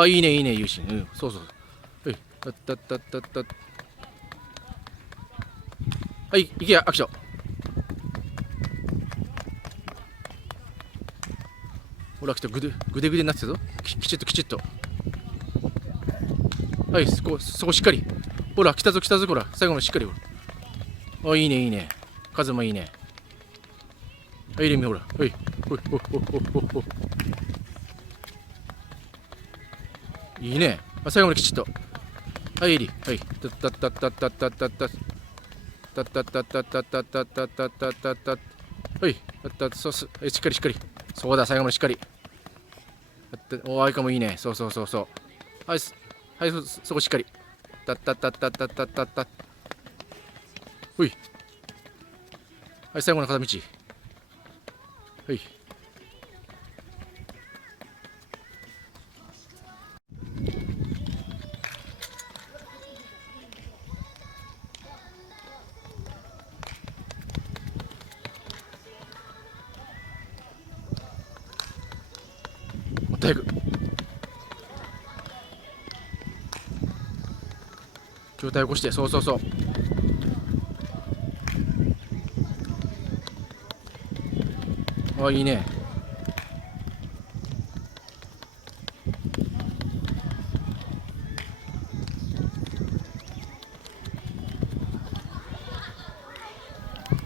あ、いいねいいね、優心。うん、そうそう。はい、たったったったった。はい、行けや、アクション。ほら、来た、ぐでぐでになってたぞ。きちっときちっと。はい、そこしっかり。ほら、来たぞ来たぞ、ほら、最後のしっかり。ほら。あ、いいねいいね。数もいいね。はい、レミ、ほら。はい。ほいほいほいほいほいほい。いいね。あ、最後まできちっと。はい、エリ。はい。たったったったったったったった。たったったったったったったったったったった。はい。たった、そうす。はい、しっかりしっかり。そうだ、最後までしっかり。おあいかもいいね。そうそうそうそう。はい、はい、そこしっかり。たったったったったったったった。ほい。はい、最後の片道。はい。もっと早く。状態起こして、そうそうそう。あ、いいね。